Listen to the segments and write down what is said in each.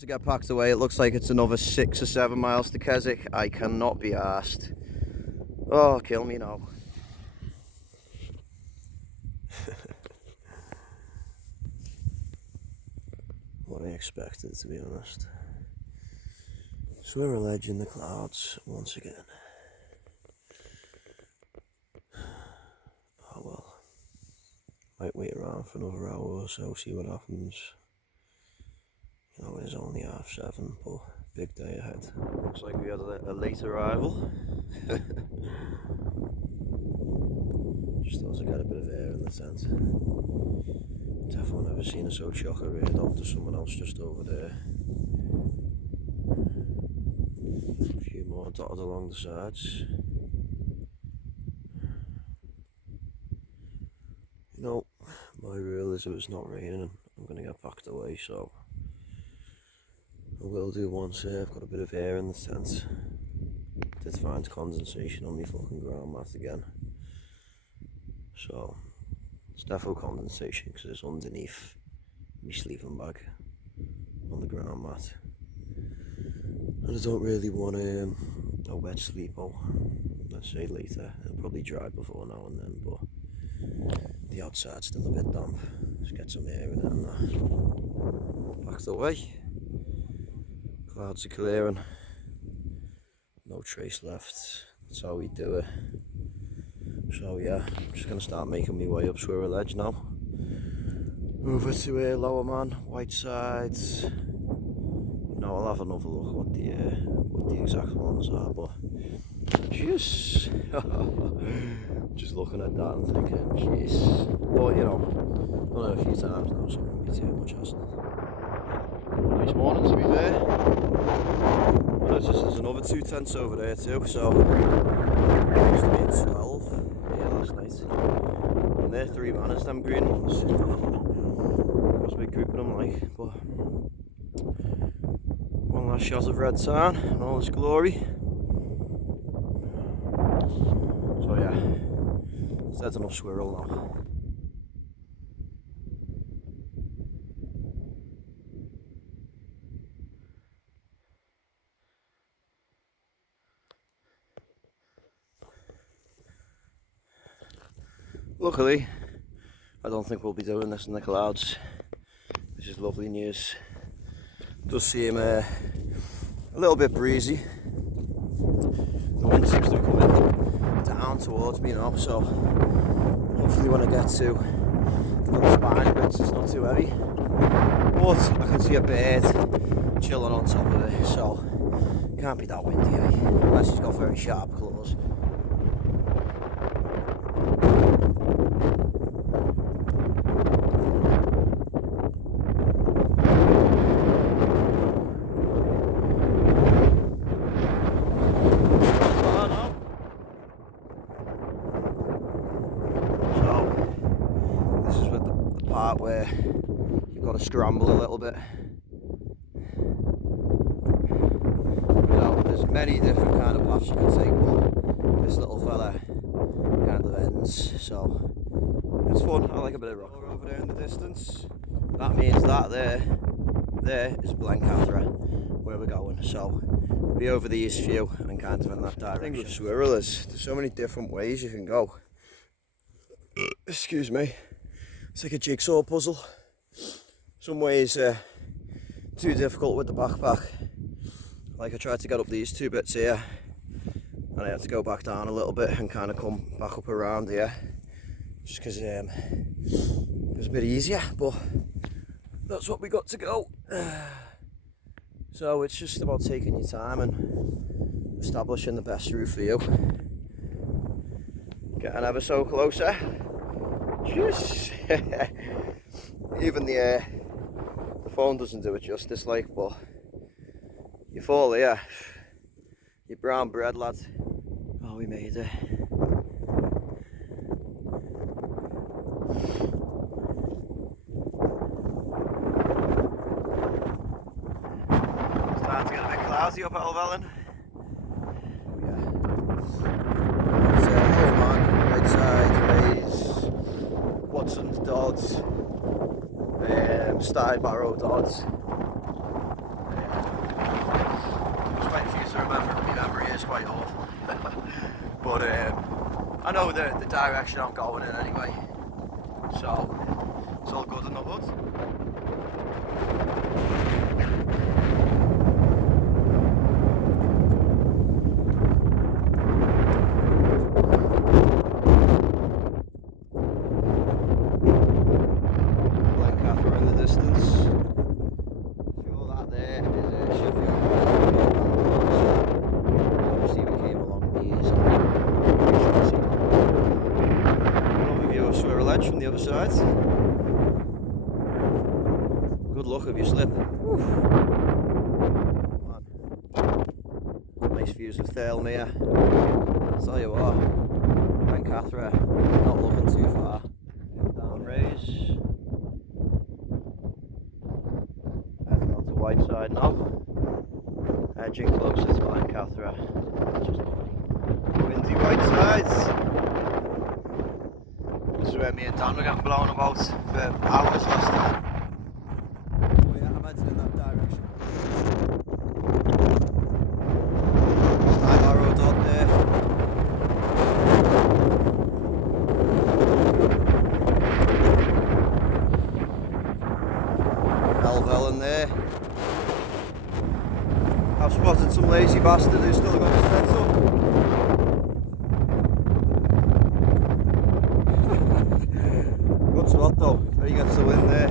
To get packed away, it looks like it's another 6 or 7 miles to Keswick. I cannot be arsed. Oh, kill me now. What I expected, to be honest. Swirral Edge in the clouds once again. Oh well. Might wait around for another hour or so, see what happens. You know, it is only 7:30, but big day ahead. Looks like we had a late arrival. Just thought I'd get a bit of air in the tent. Definitely never seen a so chocker reared up to someone else just over there. A few more dotted along the sides. You know, my rule is if it's not raining, I'm going to get packed away, so I will do once I've got a bit of air in the tent. Did find condensation on my fucking ground mat again. So, it's definitely condensation because it's underneath my sleeping bag on the ground mat. And I don't really want a wet sleepo, let's say later. It'll probably dry before now and then, but the outside's still a bit damp. Just get some air in it and that. Packed away. Clouds are clearing. No trace left. That's how we do it. So yeah, I'm just going to start making my way up Swirral Edge now. Over to Lower Man, White Sides. You know, I'll have another look what the exact ones are, but just looking at that and thinking, jeez. But you know, done it a few times now, so it won't be too much hassle. Nice morning, to be fair. I noticed there's another 2 tents over there too, so used to be in 12 here last night. And they're 3 manners, them green ones. Must be a group of them, like, but one last shot of Red Tarn in all its glory. So yeah, it's heading up Swirral now. Luckily, I don't think we'll be doing this in the clouds, which is lovely news. Does seem a little bit breezy. The wind seems to be coming down towards me now, so hopefully when I get to the little spine bits it's not too heavy. But I can see a bird chilling on top of it, so it can't be that windy, unless he's got very sharp claws. Where you've got to scramble a little bit. You know, there's many different kind of paths you can take, but this little fella kind of ends, so it's fun. I like a bit of rock over there in the distance. That means that there is Blencathra, where we're going, so we'll be over the east view and kind of in that direction. The thing with Swirral is there's so many different ways you can go. Excuse me. It's like a jigsaw puzzle. Some ways too difficult with the backpack. Like I tried to get up these 2 bits here, and I had to go back down a little bit and kind of come back up around here, just because it was a bit easier. But that's what we got to go. So it's just about taking your time and establishing the best route for you. Getting ever so closer. Just even the phone doesn't do it justice, like, but you fall here, you brown bread, lad. Oh, we made it. It's starting to get a bit cloudy up at Helvellyn. Dodds, Stybarrow Dodd, quite awful. But I know the direction I'm going in anyway, so it's all good in the hood. Blencathra in the distance. Sure that there is Sheffield. Obviously we came along these. An overview of Swirral Edge from the other side. Good luck if you slip. Nice views of Threlkeld here. I'll tell you what, Blencathra, not looking too far. Down raise. Heading on to white side now. Edging closer to Blencathra. Just lovely. Windy white sides. This is where me and Dan were getting blown about for hours last time. Oh yeah, I'm heading in that direction. Stybarrow Dodd there. Helvellyn there. I've spotted some lazy bastard who's still got his fence up. Good spot though, where he gets the win there.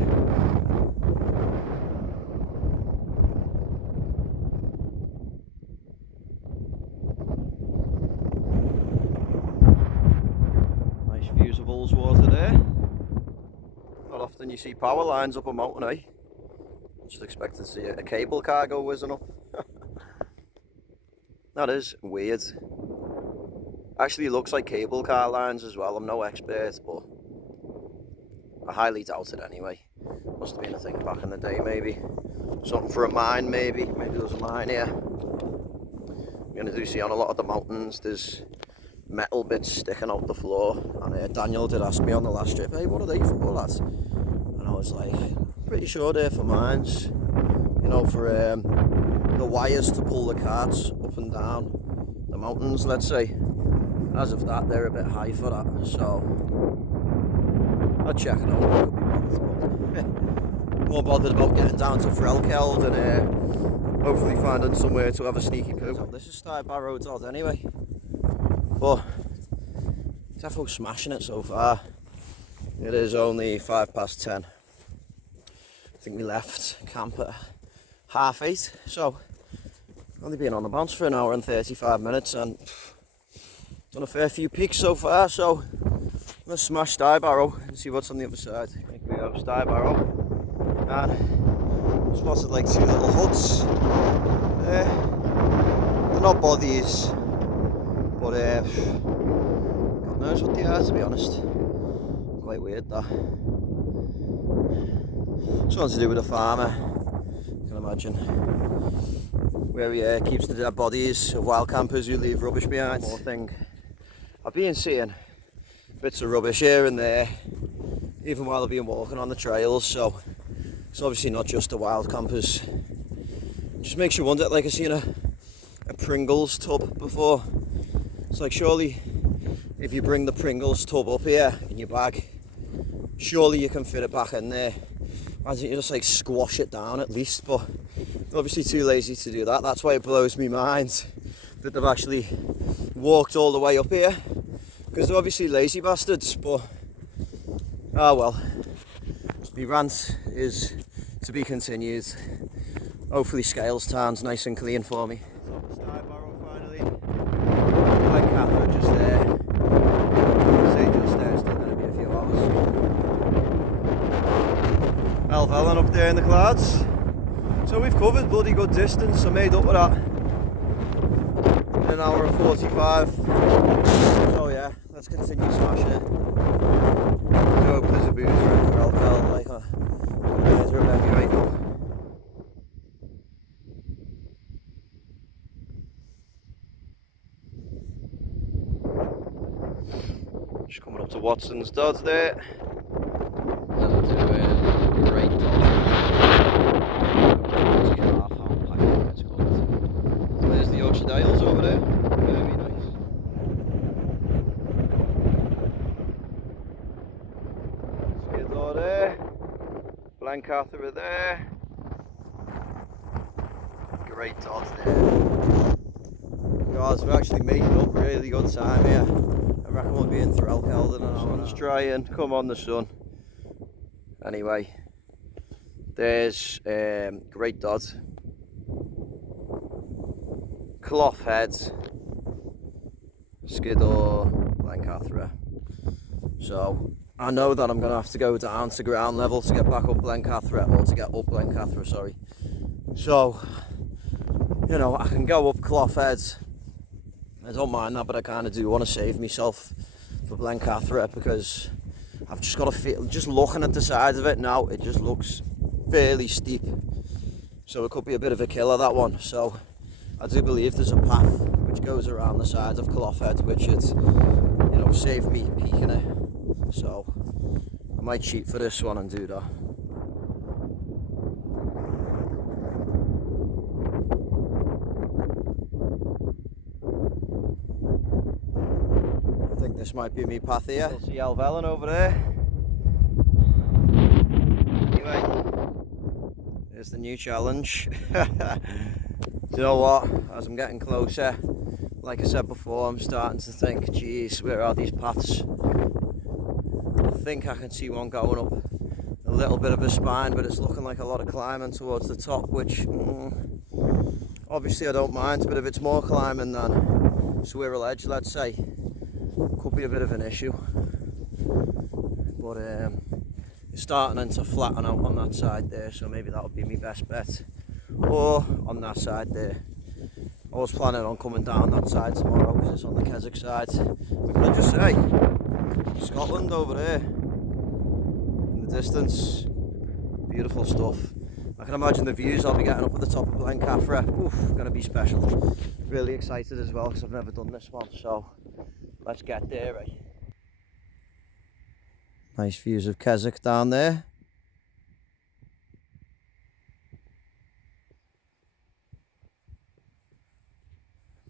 Nice views of Ullswater there. Not often you see power lines up a mountain, eh? Just expected to see a cable car go whizzing up. That is weird. Actually looks like cable car lines as well. I'm no expert, but I highly doubt it anyway. Must have been a thing back in the day maybe. Something for a mine maybe. Maybe there's a mine here. You're going to do see on a lot of the mountains there's metal bits sticking out the floor. And Daniel did ask me on the last trip, hey, what are they for, lads? And I was like, pretty sure they're for mines. You know, for the wires to pull the carts up and down the mountains, let's say. As of that, they're a bit high for that, so I'll check it out. I could be more bothered about getting down to Threlkeld and hopefully finding somewhere to have a sneaky poo. This is Stybarrow Dodd anyway, but definitely smashing it so far. It is only 10:05. I think we left camp at 8:30, so only been on the bounce for an hour and 35 minutes and done a fair few peaks so far, so let's smash Stybarrow and see what's on the other side. I think we have Stybarrow and spotted like two little huts. They're not bodies, but God knows what they are, to be honest. Quite weird that. Something to do with a farmer, you can imagine, where he keeps the dead bodies of wild campers who leave rubbish behind. More thing, I've been seeing bits of rubbish here and there, even while I've been walking on the trails, so it's obviously not just the wild campers. It just makes you wonder, like I've seen a Pringles tub before. It's like, surely if you bring the Pringles tub up here in your bag, surely you can fit it back in there. Why don't you just like squash it down at least? But obviously too lazy to do that. That's why it blows me mind that they've actually walked all the way up here, because they're obviously lazy bastards. But ah well, the rant is to be continued. Hopefully Scales Tarn's nice and clean for me. Stybarrow finally. Blencathra just there. I say just there, it's still going to be a few hours. Helvellyn up there in the clouds. So we've covered bloody good distance, I made up with that. In an hour and 45. So yeah, let's continue smashing it. I hope there's a boozer in Threlkeld, like a bevy right now. Just coming up to Watson's Dodd there. That'll do Red Tarn. Calfhow Pike, it's called. So there's the Yorkshire Dales over there. Blencathra there. Great Dodd there. Guys, we're actually making up really good time here. I reckon we'll be in Threlkeld in an hour. Sun's drying, come on the sun. Anyway, there's Great Dodd, Clough Head, Skiddaw, Blencathra. So I know that I'm going to have to go down to ground level to get back up Blencathra, or to get up Blencathra, sorry. So, you know, I can go up Clough Head. I don't mind that, but I kind of do want to save myself for Blencathra, because I've just got to feel, just looking at the side of it now, it just looks fairly steep. So it could be a bit of a killer, that one. So I do believe there's a path which goes around the side of Clough Head, which would, you know, save me peaking it. So I might cheat for this one and do that. I think this might be me path here. You'll see Helvellyn over there. Anyway, here's the new challenge. Do you know what? As I'm getting closer, like I said before, I'm starting to think, geez, where are these paths? I think I can see one going up a little bit of a spine, but it's looking like a lot of climbing towards the top, which obviously I don't mind, but if it's more climbing than Swirral Edge, let's say, could be a bit of an issue. But it's starting to flatten out on that side there, so maybe that would be my best bet. Or on that side there. I was planning on coming down that side tomorrow because it's on the Keswick side. But can I just say, Scotland over there in the distance, beautiful stuff. I can imagine the views I'll be getting up at the top of Blencathra. Oof, gonna be special. Really excited as well because I've never done this one, so let's get there, right? Nice views of Keswick down there.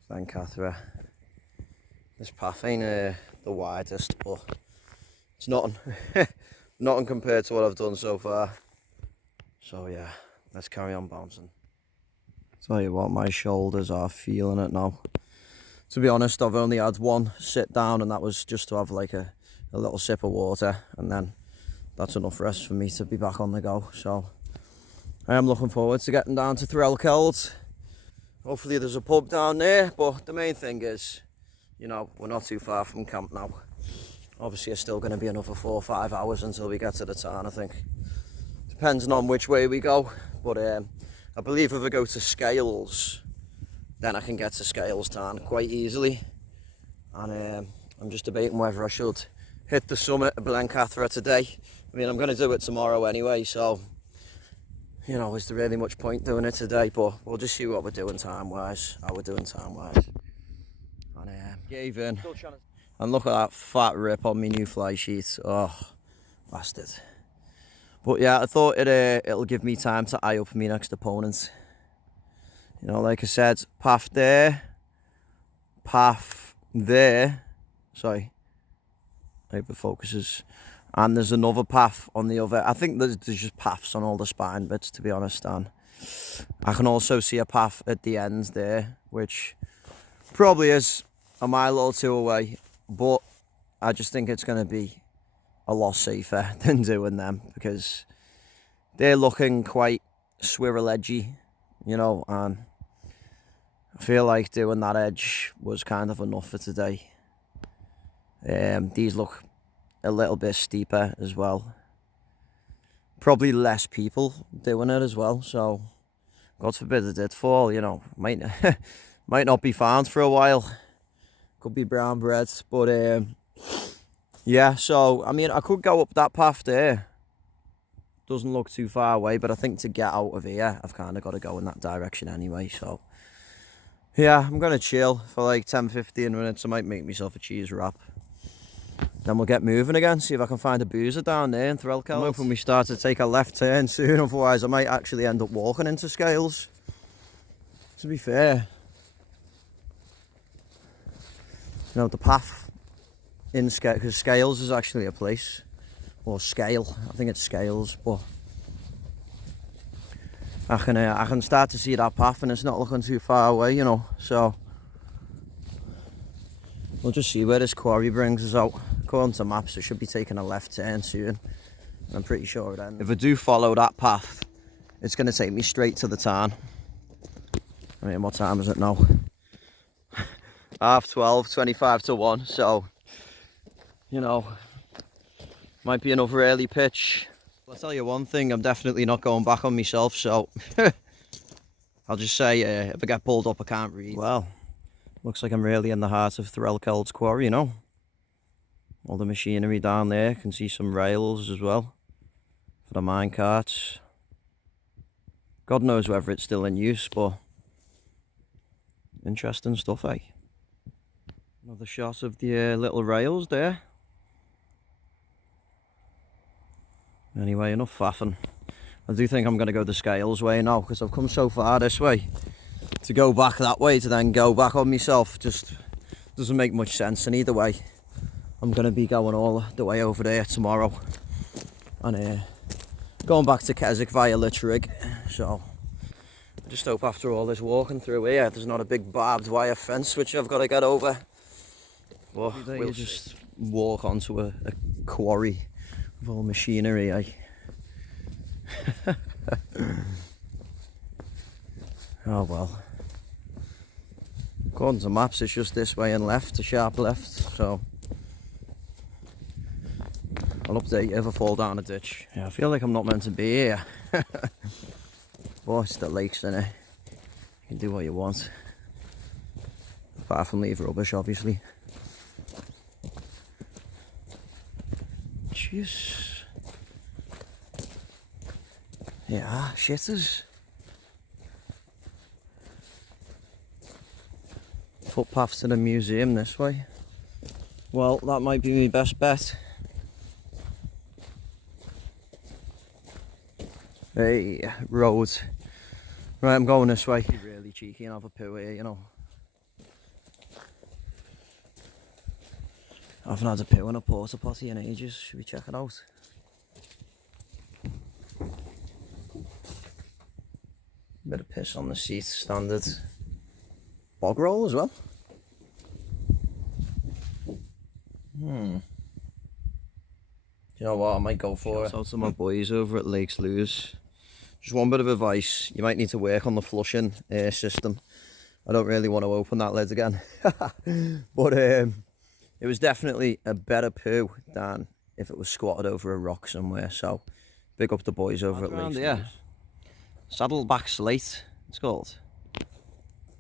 Blencathra. This path ain't the widest, but it's nothing. Nothing compared to what I've done so far. So yeah, let's carry on bouncing. Tell you what, my shoulders are feeling it now. To be honest, I've only had one sit down, and that was just to have like a little sip of water, and then that's enough rest for me to be back on the go. So I am looking forward to getting down to Threlkeld. Hopefully there's a pub down there, but the main thing is, you know, we're not too far from camp now. Obviously it's still going to be another 4 or 5 hours until we get to the Tarn, I think. Depends on which way we go, but I believe if I go to Scales, then I can get to Scales Tarn quite easily. And I'm just debating whether I should hit the summit of Blencathra today. I mean, I'm going to do it tomorrow anyway, so, you know, is there really much point doing it today? But we'll just see what we're doing time-wise, how we're doing time-wise. And gave in. And look at that fat rip on my new fly sheet. Oh, bastard. But yeah, I thought it'll give me time to eye up my next opponent. You know, like I said, path there, path there. Sorry, I hope it focuses. And there's another path on the other. I think there's just paths on all the spine bits, to be honest, and I can also see a path at the end there, which probably is a mile or two away, but I just think it's going to be a lot safer than doing them, because they're looking quite swirl edgy, you know, and I feel like doing that edge was kind of enough for today. These look a little bit steeper as well. Probably less people doing it as well, so God forbid it did fall, you know, might not be found for a while. Could be brown bread, but yeah, so I mean, I could go up that path there. Doesn't look too far away, but I think to get out of here, I've kind of got to go in that direction anyway, so yeah, I'm going to chill for like 10-15 minutes. I might make myself a cheese wrap. Then we'll get moving again, see if I can find a boozer down there in Threlkeld. I'm hoping we start to take a left turn soon, otherwise I might actually end up walking into Scales. To be fair, you know, the path in Scales, because Scales is actually a place, or Scale, I think it's Scales, but I can start to see that path, and it's not looking too far away, you know. So we'll just see where this quarry brings us out. According to maps, it should be taking a left turn soon. I'm pretty sure it ends. If I do follow that path, it's going to take me straight to the tarn. I mean, what time is it now? 12:30, 25 to 1. So, you know, might be another early pitch. I'll tell you one thing, I'm definitely not going back on myself, so I'll just say if I get pulled up I can't read. Well, looks like I'm really in the heart of Threlkeld Quarry, you know. All the machinery down there, can see some rails as well for the mine carts. God knows whether it's still in use, but interesting stuff, eh? Another shot of the little rails there. Anyway, enough faffing. I do think I'm going to go the Scales way now, because I've come so far this way. To go back that way, to then go back on myself, just doesn't make much sense. And either way, I'm going to be going all the way over there tomorrow. And going back to Keswick via Litchrig. So, I just hope after all this walking through here, there's not a big barbed wire fence which I've got to get over. Well, we'll just walk onto a quarry with all machinery, eh? Oh well. According to maps, it's just this way and left, a sharp left, so I'll update you if I fall down a ditch. Yeah, I feel like I'm not meant to be here. But it's the lakes, innit? You can do what you want. Apart from leave rubbish, obviously. Jeez. Yeah, shitters. Footpath to the museum this way. Well, that might be my best bet. Hey, roads. Right, I'm going this way. Be really cheeky and have a poo here, you know. I haven't had a poo in a porta potty in ages. Should we check it out? Bit of piss on the seat, standard. Bog roll as well. You know what, I might go for it. Shout out to my boys over at Lakes Lewis. Just one bit of advice, you might need to work on the flushing system. I don't really want to open that lid again. But it was definitely a better poo than if it was squatted over a rock somewhere. So big up the boys over at Lakes Lewis. Saddleback Slate, it's called.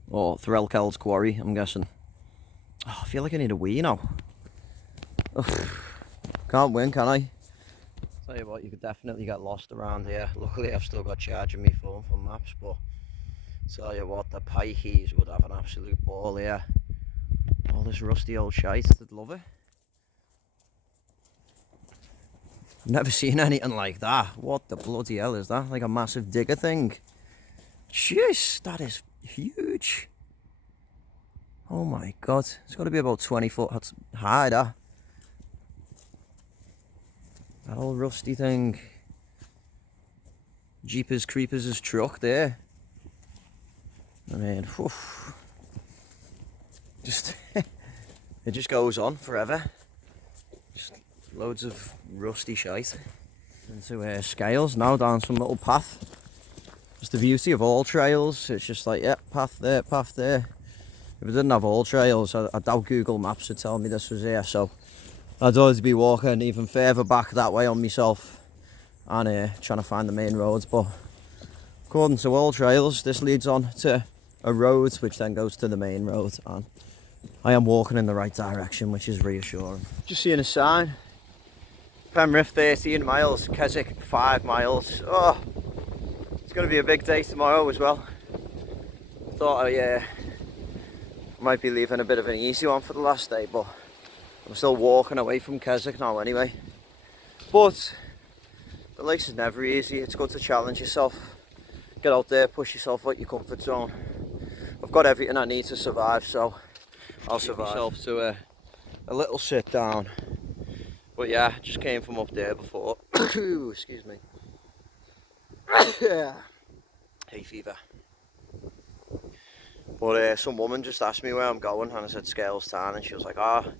Or Threlkeld Quarry, I'm guessing. Oh, I feel like I need a wee now. Ugh. Can't win, can I? Tell you what, you could definitely get lost around here. Luckily, I've still got charge of my phone for maps, but tell you what, the pikeys would have an absolute ball here. All this rusty old shite, they'd love it. I've never seen anything like that. What the bloody hell is that? Like a massive digger thing. Jeez, that is huge. Oh my god, it's got to be about 20 foot high, that. That old rusty thing. Jeepers Creepers' truck there. I mean, whew. Just it just goes on forever. Just loads of rusty shite. Into Scales now, down some little path. It's the beauty of all trails. It's just like, yeah, path there, path there. If I didn't have all trails, I doubt Google Maps would tell me this was here. So I'd always be walking even further back that way on myself and trying to find the main roads. But according to all trails, this leads on to a road which then goes to the main road, and I am walking in the right direction, which is reassuring. Just seeing a sign. Penrith 13 miles, Keswick 5 miles. Oh, it's going to be a big day tomorrow as well. Thought I might be leaving a bit of an easy one for the last day, but I'm still walking away from Keswick now anyway. But the lakes is never easy. It's good to challenge yourself. Get out there, push yourself out your comfort zone. I've got everything I need to survive, so I'll survive. Myself to a little sit down. But yeah, just came from up there before. Excuse me. hay fever. But some woman just asked me where I'm going, and I said Scales Tarn, and she was like, "Ah, oh,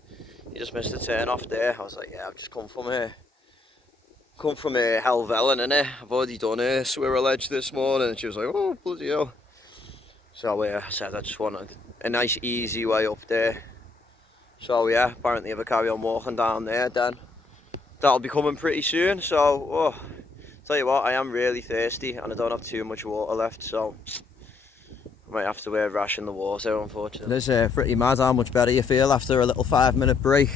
you just missed a turn off there." I was like, "Yeah, I've just come from Helvellyn, innit? I've already done a Swirral Edge this morning." And she was like, "Oh, bloody hell." So I said I just wanted a nice easy way up there. So yeah, apparently if I carry on walking down there, then that'll be coming pretty soon. So, tell you what, I am really thirsty and I don't have too much water left, so I might have to ration the water, unfortunately. It is pretty mad how much better you feel after a little 5-minute break.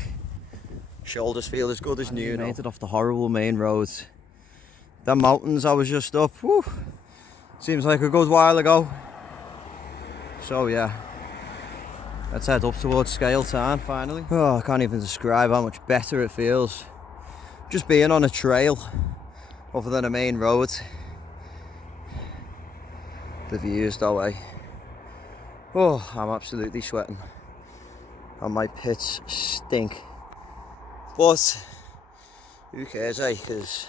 Shoulders feel as good as new. Made it off the horrible main roads. Them mountains I was just up, whew, seems like a good while ago. So yeah, let's head up towards Scales Tarn finally. Oh, I can't even describe how much better it feels just being on a trail other than a main road. The views though, eh? Oh, I'm absolutely sweating and my pits stink. But who cares, eh? Because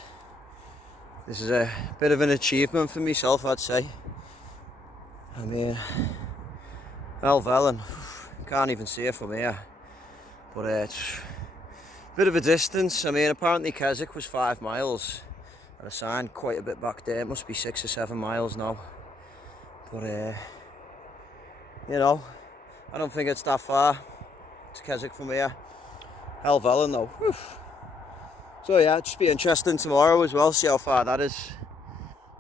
this is a bit of an achievement for myself, I'd say. I mean, Helvellyn, can't even see it from here, but it's a bit of a distance. I mean, apparently Keswick was 5 miles, and I signed quite a bit back there. It must be 6 or 7 miles now. But you know, I don't think it's that far to Keswick from here. Helvellyn though. Whew. So yeah, it'll just be interesting tomorrow as well, see how far that is.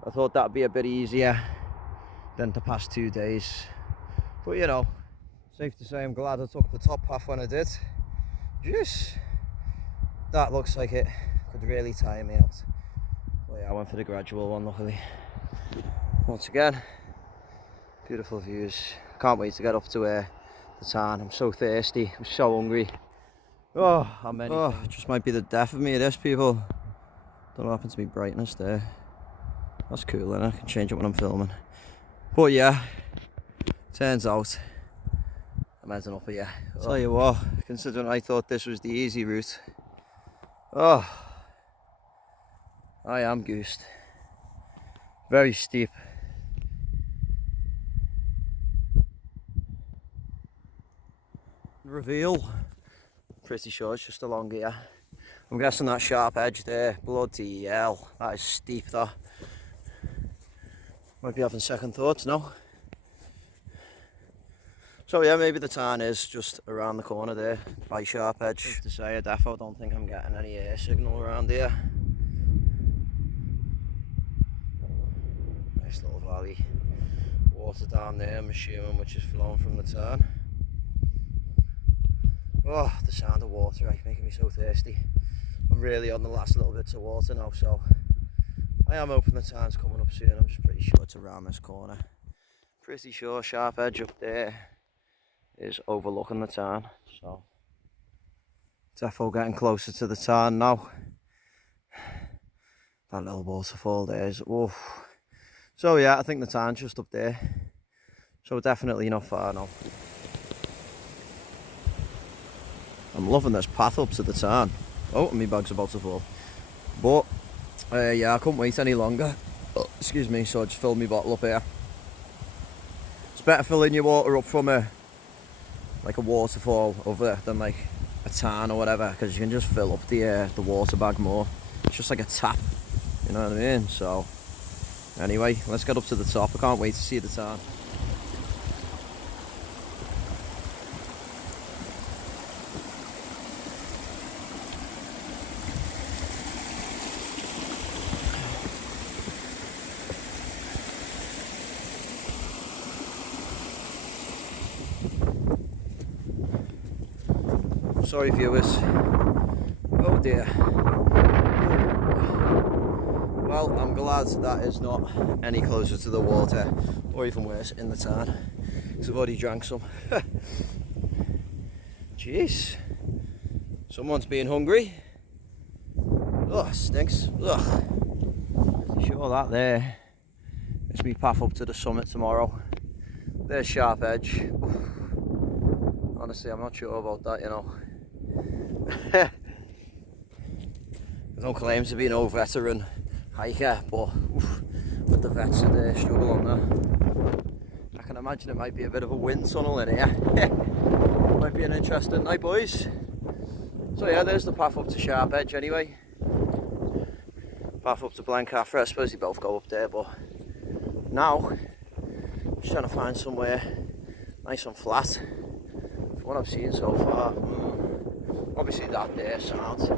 I thought that'd be a bit easier than the past 2 days. But you know, safe to say I'm glad I took the top path when I did. Jeez, that looks like it could really tire me out. But yeah, I went for the gradual one luckily. Once again, beautiful views. Can't wait to get up to the tarn. I'm so thirsty, I'm so hungry. Oh, how many things. It just might be the death of me, this, people. Don't know what happened to me brightness there. That's cool, then I can change it when I'm filming. But yeah, turns out I'm heading up here. Tell you what, considering I thought this was the easy route, oh, I am goosed. Very steep. Reveal. Pretty sure it's just along here. I'm guessing that sharp edge there, bloody hell, that is steep though. Might be having second thoughts now. So yeah, maybe the tarn is just around the corner there by sharp edge. To say, I defo don't think I'm getting any air signal around here. Nice little valley. Water down there, I'm assuming, which is flowing from the tarn. Oh, the sound of water, right, making me so thirsty. I'm really on the last little bits of water now, so I am hoping the tarn's coming up soon. I'm just pretty sure it's around this corner. Pretty sure sharp edge up there is overlooking the tarn, so defo getting closer to the tarn now. That little waterfall there is, oh. So yeah, I think the tarn's just up there, so definitely not far now. I'm loving this path up to the tarn. Oh, and my bag's about to fall. But yeah, I couldn't wait any longer. Oh, excuse me, so I just filled my bottle up here. It's better filling your water up from a waterfall over than like a tarn or whatever, because you can just fill up the water bag more. It's just like a tap, you know what I mean? So anyway, let's get up to the top. I can't wait to see the tarn. Sorry viewers. Oh dear. Well, I'm glad that is not any closer to the water, or even worse, in the tarn, because I've already drank some. Jeez. Someone's being hungry. Ugh, stinks. Ugh. Sure that there is me path up to the summit tomorrow. There's sharp edge. Honestly, I'm not sure about that, you know. I don't claim to be no veteran hiker, but oof, with the vets would struggle on that. I can imagine it might be a bit of a wind tunnel in here. Might be an interesting night, boys. So yeah, there's the path up to Sharp Edge anyway. Path up to Blencathra. I suppose they both go up there, but now just trying to find somewhere nice and flat. From what I've seen so far, obviously that there sounds,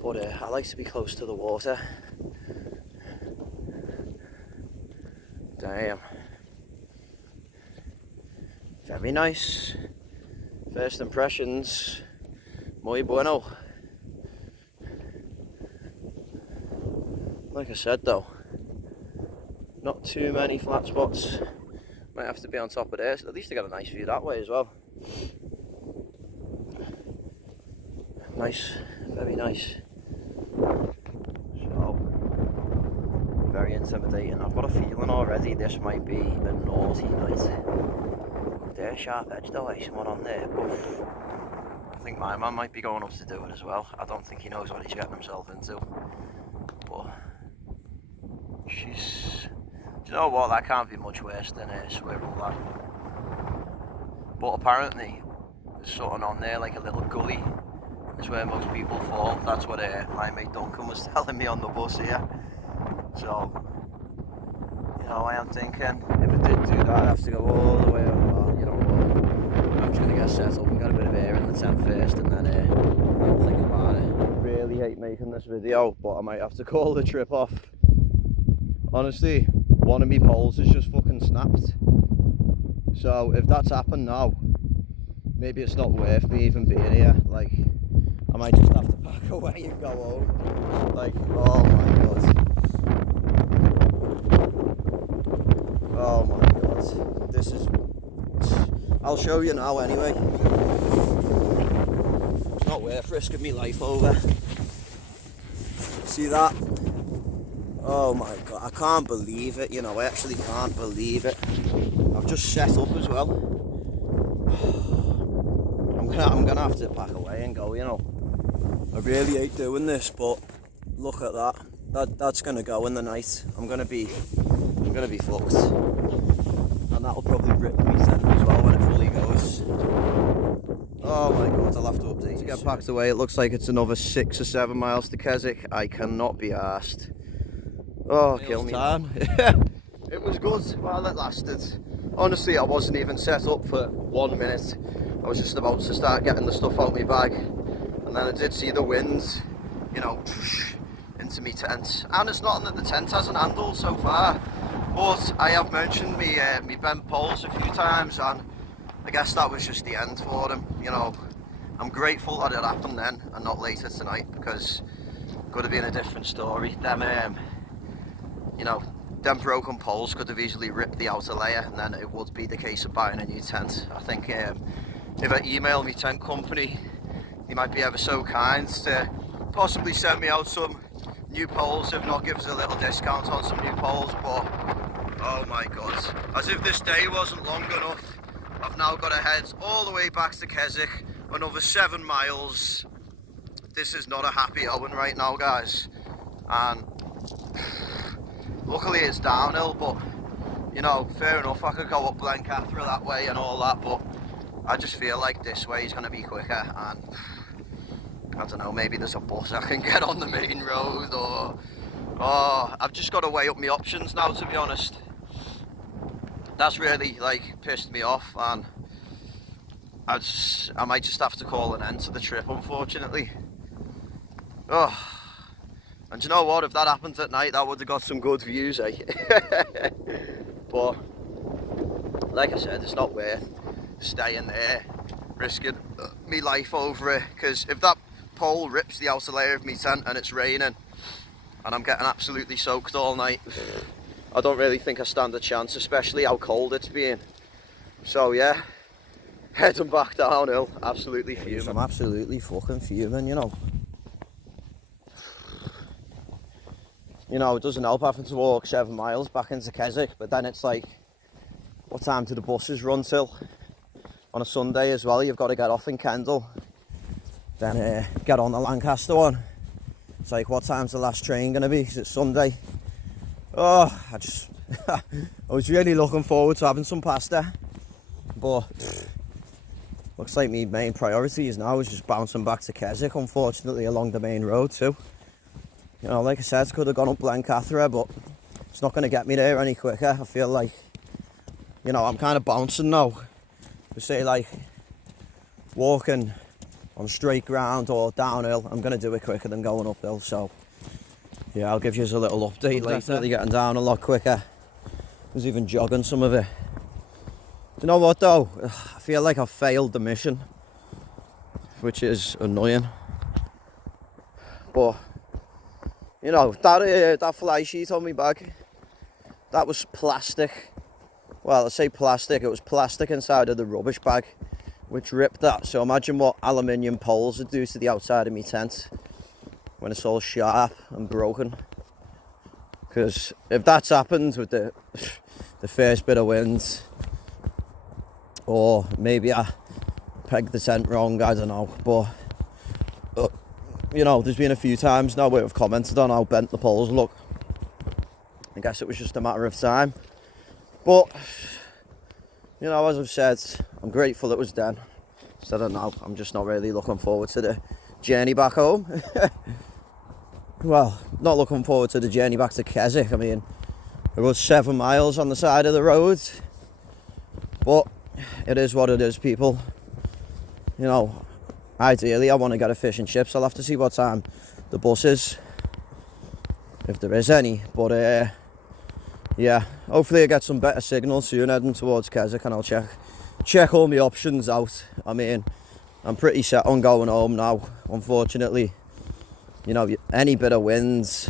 but I like to be close to the water. Damn, very nice. First impressions, muy bueno. Like I said though, not too many flat spots. Might have to be on top of there, so at least I got a nice view that way as well. Nice, very nice. So, very intimidating. I've got a feeling already this might be a naughty night. There's Sharp Edge though, someone on there. Oof. I think my man might be going up to do it as well. I don't think he knows what he's getting himself into. But she's, do you know what, that can't be much worse than a Swirral that. But apparently there's something on there like a little gully. It's where most people fall. That's what my mate Duncan was telling me on the bus here. So, you know, I am thinking if it did do that, I'd have to go all the way over. You know what? I'm just gonna get set up and get a bit of air in the tent first, and then I'll think about it. Really hate making this video, but I might have to call the trip off. Honestly, one of my poles has just fucking snapped. So if that's happened now, maybe it's not worth me even being here. Like, I might just have to pack away and go home. Like, oh my god. Oh my god. This is... I'll show you now anyway. It's not worth risking my life over. See that? Oh my god, I can't believe it, you know, I actually can't believe it. I've just set up as well. I'm gonna have to pack away and go, you know. I really hate doing this, but look at that. That's gonna go in the night. I'm gonna be fucked. And that'll probably rip me tent as well when it fully goes. Oh my god, I'll have to update. To get packed away, it looks like it's another 6 or 7 miles to Keswick. I cannot be arsed. Oh, kill me. It was good while it lasted. Honestly, I wasn't even set up for 1 minute. I was just about to start getting the stuff out of my bag. And then I did see the wind, you know, into my tent. And it's not that the tent hasn't handled so far. But I have mentioned me bent poles a few times, and I guess that was just the end for them. You know, I'm grateful that it happened then and not later tonight, because it could have been a different story. You know, them broken poles could have easily ripped the outer layer, and then it would be the case of buying a new tent. I think if I email my tent company, they might be ever so kind to possibly send me out some new poles, if not give us a little discount on some new poles. But oh my god, as if this day wasn't long enough, I've now got to head all the way back to Keswick, another 7 miles. This is not a happy Owen right now, guys, and luckily it's downhill, but you know, fair enough, I could go up Blencathra that way and all that, but I just feel like this way is going to be quicker, and I don't know, maybe there's a bus I can get on the main road, or I've just got to weigh up my options now, to be honest. That's really like pissed me off, and I might just have to call an end to the trip, unfortunately. Oh, and you know what, if that happened at night, that would have got some good views, eh? But like I said, it's not worth staying there risking me life over it, because if that pole rips the outer layer of my tent and it's raining and I'm getting absolutely soaked all night, I don't really think I stand a chance, especially how cold it's been. So yeah, heading back downhill, absolutely fuming. I'm absolutely fucking fuming, you know. You know, it doesn't help having to walk 7 miles back into Keswick, but then it's like, what time do the buses run till? On a Sunday as well, you've got to get off in Kendal, then get on the Lancaster one. It's like, what time's the last train going to be? Because it's Sunday. Oh, I was really looking forward to having some pasta, but looks like my main priorities now is just bouncing back to Keswick, unfortunately, along the main road too. You know, like I said, could have gone up Blencathra, but it's not going to get me there any quicker. I feel like, you know, I'm kind of bouncing now. We say like walking on straight ground or downhill, I'm going to do it quicker than going uphill. So yeah, I'll give you a little update later. Definitely getting down a lot quicker. I was even jogging some of it. Do you know what though? I feel like I've failed the mission, which is annoying. But you know, that fly sheet on my bag, that was plastic. Well, I say plastic, it was plastic inside of the rubbish bag, which ripped that. So imagine what aluminium poles would do to the outside of my tent when it's all sharp and broken. Because if that's happened with the first bit of wind, or maybe I pegged the tent wrong, I don't know. But you know, there's been a few times now where I've commented on how bent the poles look. I guess it was just a matter of time. But, you know, as I've said, I'm grateful it was then. Instead of now, I'm just not really looking forward to the journey back home. Well, not looking forward to the journey back to Keswick. I mean, it was 7 miles on the side of the road. But it is what it is, people. You know, ideally I want to get a fish and chips. I'll have to see what time the bus is, if there is any. But yeah, hopefully I get some better signal soon heading towards Keswick, and I'll check all my options out. I mean, I'm pretty set on going home now, unfortunately. You know, any bit of winds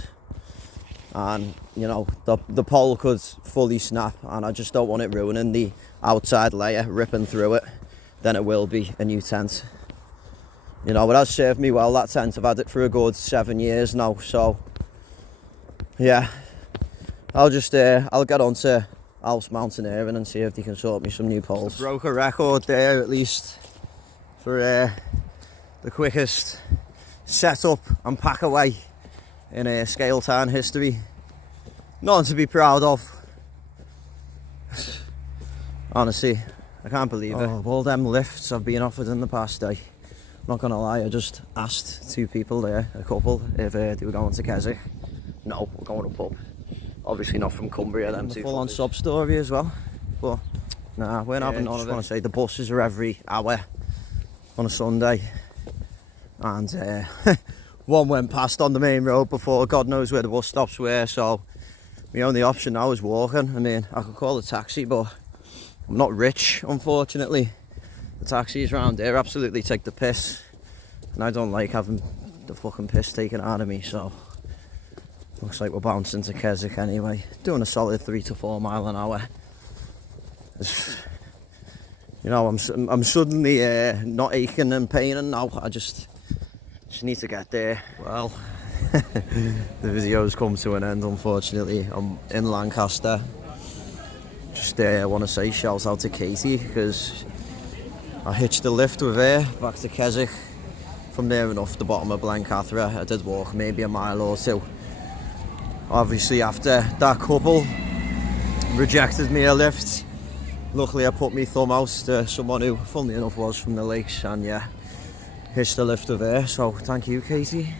and, you know, the pole could fully snap, and I just don't want it ruining the outside layer, ripping through it. Then it will be a new tent. You know, it has served me well, that tent. I've had it for a good 7 years now, so yeah. I'll get on to Alps Mountaineering and see if they can sort me some new poles. Broke a record there, at least, for the quickest setup and pack away in Scales Tarn history. Nothing to be proud of. Honestly, I can't believe it. All them lifts I've been offered in the past day. Not gonna lie, I just asked 2 people there, a couple, if they were going to Keswick. No, we're going up. Obviously not from Cumbria, them two. Full on sub story as well. But nah, we're not having none of it. I just want to say the buses are every hour on a Sunday. And one went past on the main road before, God knows where the bus stops were, so my only option now is walking. I mean, I could call a taxi, but I'm not rich, unfortunately. The taxis around here absolutely take the piss, and I don't like having the fucking piss taken out of me, so looks like we're bouncing to Keswick anyway. Doing a solid 3 to 4 mile an hour. You know, I'm suddenly not aching and paining now. I just need to get there. Well, the video's come to an end, unfortunately. I'm in Lancaster. Just want to say shout out to Katie, because I hitched the lift with her back to Keswick. From there enough, the bottom of Blencathra, I did walk maybe a mile or 2. Obviously after that couple rejected me a lift, luckily I put my thumb out to someone who, funnily enough, was from the lakes, and yeah, hitched the lift with her. So thank you, Katie.